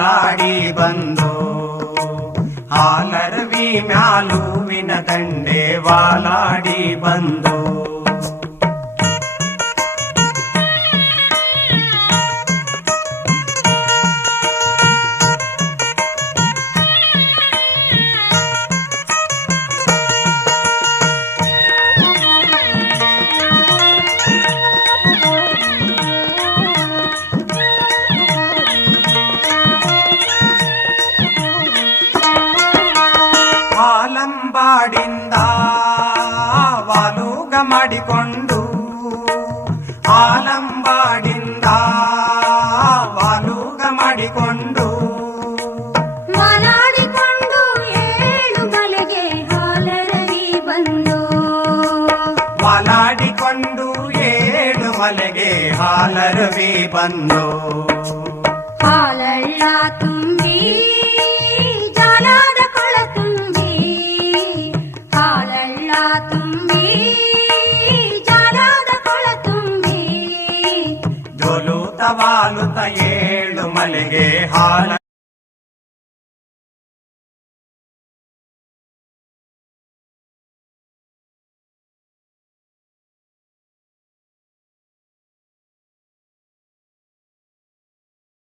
ವಾಲಾಡಿ ಬಂದು ಹಾಲರವಿ ಮ್ಯಾಲುವಿನ ದಂಡೆ ವಾಲಾಡಿ ಬಂದು ಆಲಂಬಾಡಿಂದ ವಾಲೂಗ ಮಾಡಿಕೊಂಡು ಆಲಂಬಾಡಿಂದ ವಾಲೂಗ ಮಾಡಿಕೊಂಡು ವಾಲಾಡಿಕೊಂಡು ಏಳು ಮಲೆಗೆ ಹಾಲರವಿ ಬಂದು ವಾಲಾಡಿಕೊಂಡು ಏಳು ಮಲೆಗೆ ಹಾಲರವಿ ಬಂದು ಹಾಲಳ್ಳ ತುಂಬಿ